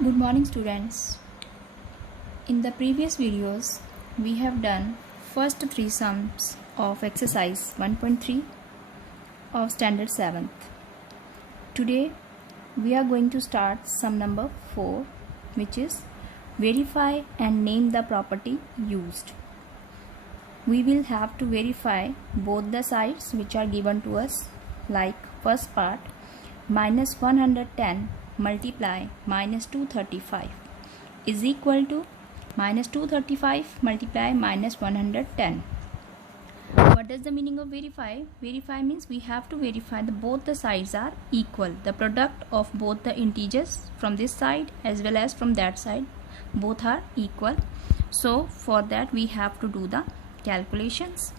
Good morning students. In the previous videos we have done first three sums of exercise 1.3 of standard 7th. Today we are going to start sum number 4, which is verify and name the property used. We will have to verify both the sides which are given to us, like first part minus 110 multiply minus 235 is equal to minus 235 multiply minus 110. What does the meaning of verify? Verify means we have to verify that both the sides are equal. The product of both the integers from this side as well as from that side, both are equal. So for that we have to do the calculations,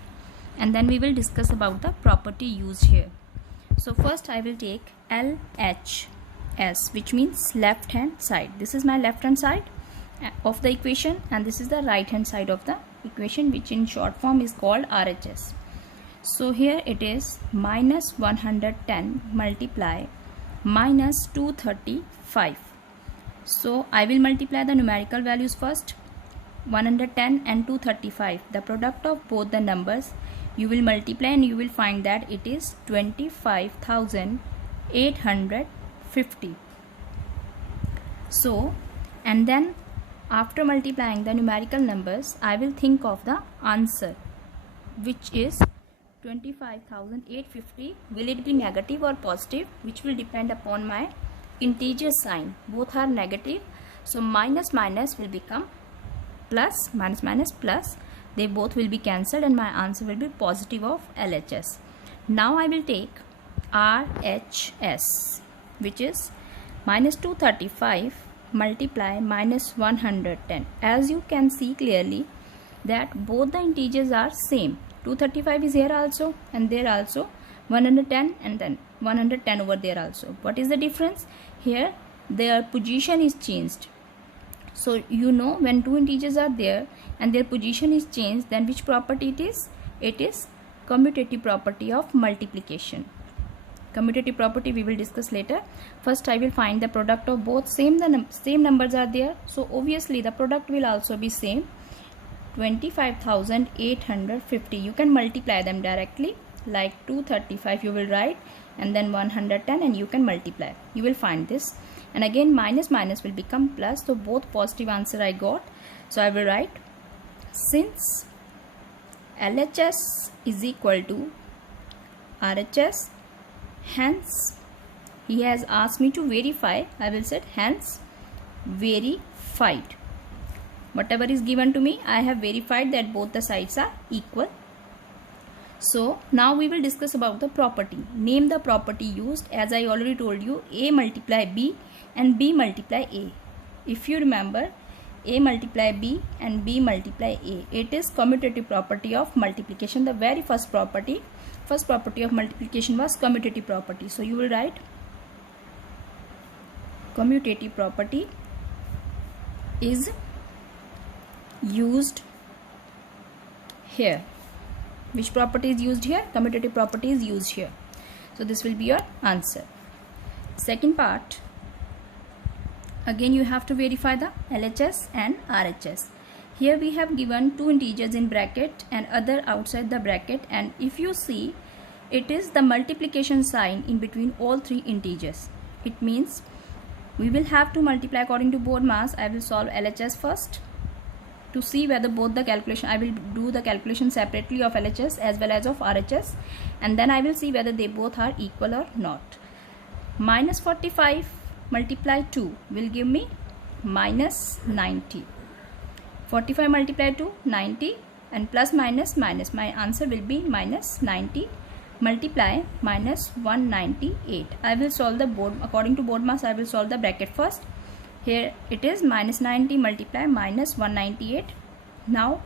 and then we will discuss about the property used here. So first I will take LHS, which means left hand side. This is my left hand side of the equation and this is the right hand side of the equation, which in short form is called RHS. So here it is minus 110 multiply minus 235. So I will multiply the numerical values first. 110 and 235, the product of both the numbers you will multiply and you will find that it is 25,850. So, and then after multiplying the numerical numbers, I will think of the answer, which is 25,850. Will it be negative or positive, which will depend upon my integer sign. Both are negative, so minus minus will become plus, minus minus plus, they both will be cancelled and my answer will be positive of LHS. Now I will take RHS, which is minus 235 multiply minus 110. As you can see clearly that both the integers are same. 235 is here also and there also, 110 and then 110 over there also. What is the difference? Here their position is changed. So you know, when two integers are there and their position is changed, then which property it is? It is commutative property of multiplication. Commutative property we will discuss later. First I will find the product of both. Same numbers are there, so obviously the product will also be same. 25,850. You can multiply them directly, like 235 you will write and then 110 and you can multiply. You will find this. And again minus minus will become plus, so both positive answer I got. So I will write, since LHS is equal to RHS, hence he has asked me to verify. I will say hence verified. Whatever is given to me, I have verified that both the sides are equal. So now we will discuss about the property. Name the property used. As I already told you, A multiply B and B multiply A. If you remember, A multiply B and B multiply A. It is commutative property of multiplication. The very first property of multiplication was commutative property. So you will write commutative property is used here. Which property is used here? Commutative property is used here. So this will be your answer. Second part, again you have to verify the LHS and RHS. Here we have given two integers in bracket and other outside the bracket, and if you see, it is the multiplication sign in between all three integers. It means we will have to multiply according to BODMAS. I will solve LHS first to see whether both the calculation, I will do the calculation separately of LHS as well as of RHS, and then I will see whether they both are equal or not. Minus 45 multiply 2 will give me minus 90. 45 multiply 2, 90, and plus minus minus, my answer will be minus 90 multiply minus 198. I will solve the board according to BODMAS. I will solve the bracket first. Here it is minus 90 multiply minus 198. Now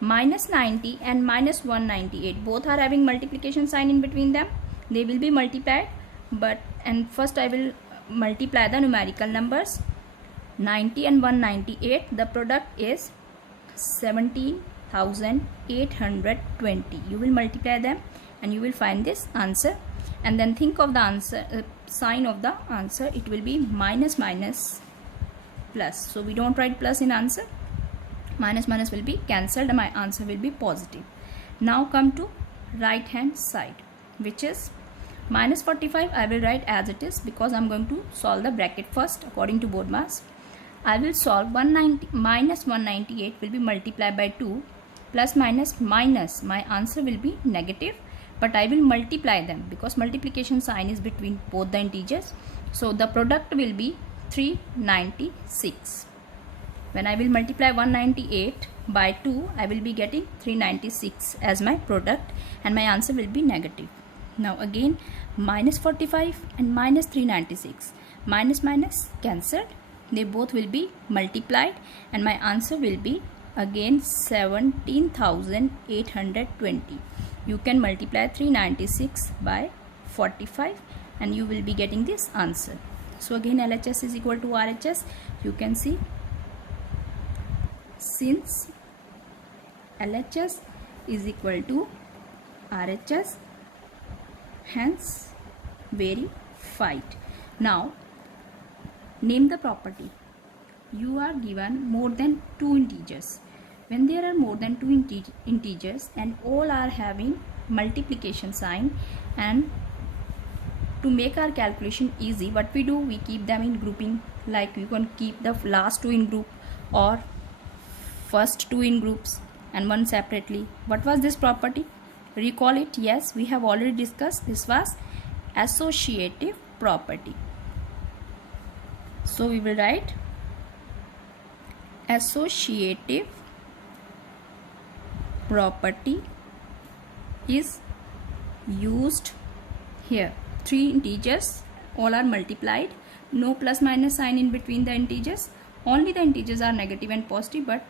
minus 90 and minus 198 both are having multiplication sign in between them. They will be multiplied, and first I will multiply the numerical numbers. 90 and 198, the product is 17,820. You will multiply them and you will find this answer. and then think of the answer sign of the answer. It will be minus minus plus. So we don't write plus in answer. Minus minus will be cancelled and my answer will be positive. Now come to right hand side, which is minus 45. I will write as it is because I'm going to solve the bracket first according to BODMAS. I will solve 190 minus 198 will be multiplied by 2 plus minus minus. My answer will be negative, but I will multiply them because multiplication sign is between both the integers. So the product will be 396. When I will multiply 198 by 2, I will be getting 396 as my product and my answer will be negative. Now again minus 45 and minus 396. Minus minus cancelled. They both will be multiplied and my answer will be again 17,820. You can multiply 396 by 45 and you will be getting this answer. So again LHS is equal to RHS. You can see, since LHS is equal to RHS, hence verified. Now name the property. You are given more than 2 integers. When there are more than 2 integers and all are having multiplication sign, and to make our calculation easy, what we do, we keep them in grouping. Like you can keep the last 2 in group or first 2 in groups and one separately. What was this property? Recall it. Yes, we have already discussed. This was associative property. So we will write associative property is used here. 3 integers, all are multiplied, no plus minus sign in between the integers, only the integers are negative and positive, but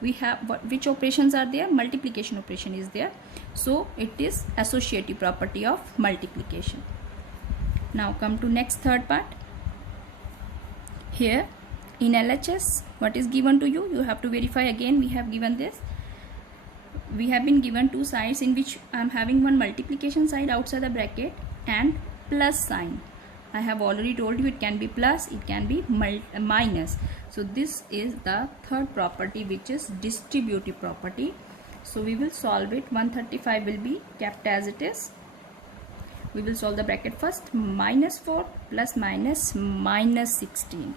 we have which operations are there? Multiplication operation is there. So it is associative property of multiplication. Now come to next third part. Here in LHS, what is given to you? You have to verify again. We have given this. We have been given 2 sides in which I am having one multiplication side outside the bracket and plus sign. I have already told you it can be plus, it can be minus. So this is the third property, which is distributive property. So we will solve it. 135 will be kept as it is. We will solve the bracket first. Minus 4 plus minus minus 16.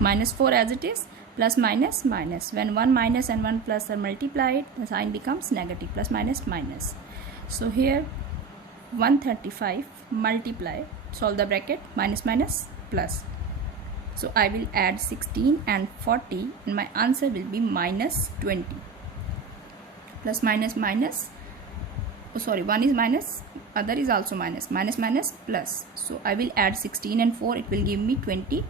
Minus 4 as it is, plus minus minus. When one minus and one plus are multiplied, the sign becomes negative. Plus minus minus. So here 135 multiply, solve the bracket, minus minus plus. So I will add 16 and 40 and my answer will be minus 20. Plus minus minus, oh sorry, one is minus, other is also minus. Minus minus plus. So I will add 16 and 4, it will give me 20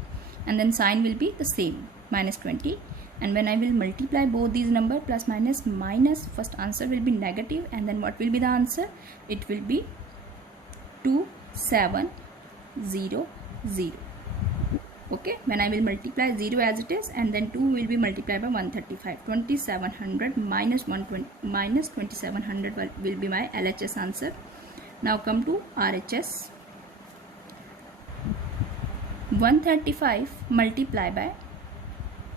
and then sign will be the same, minus 20. And when I will multiply both these numbers, plus minus minus, first answer will be negative and then what will be the answer? It will be 2700. Okay, when I will multiply 0 as it is and then 2 will be multiplied by 135. 2700 minus 120 minus 2700 will be my LHS answer. Now come to RHS. 135 multiply by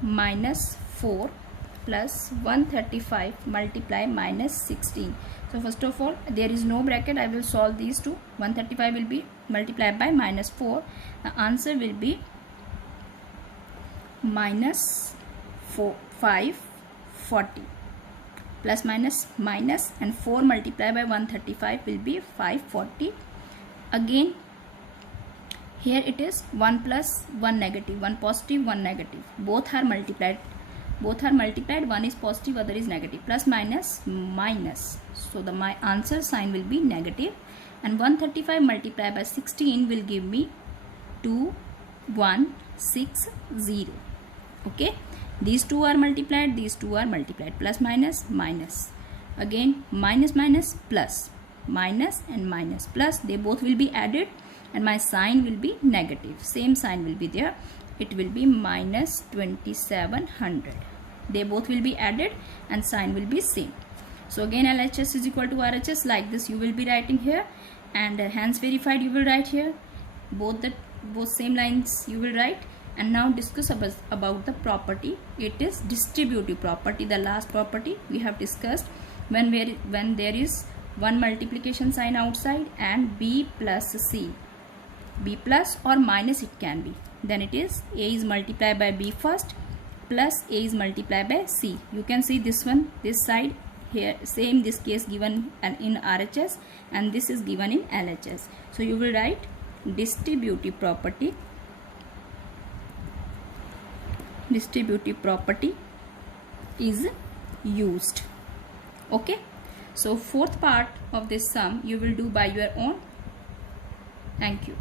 minus 4 plus 135 multiply minus 16. So first of all, there is no bracket. I will solve these two. 135 will be multiplied by minus 4. The answer will be minus 540. Plus minus minus and 4 multiplied by 135 will be 540. Again here it is 1 plus 1 negative, 1 positive, 1 negative. Both are multiplied. Both are multiplied. One is positive, other is negative. Plus minus minus. So my answer sign will be negative. And 135 multiplied by 16 will give me 2160. Okay. These two are multiplied. These two are multiplied. Plus minus minus. Again minus minus plus. Minus and minus plus. They both will be added. And my sign will be negative. Same sign will be there. It will be minus 2700. They both will be added and sign will be same. So again LHS is equal to RHS, like this you will be writing here, and hence verified you will write here. Both same lines you will write, And now discuss about the property. It is distributive property, the last property we have discussed. When there is one multiplication sign outside and b plus c, b plus or minus it can be, then it is a is multiplied by b first plus a is multiplied by c. You can see this one, this side here, same this case given in RHS, and this is given in LHS. So you will write distributive property. Distributive property is used. Okay, so fourth part of this sum you will do by your own. Thank you.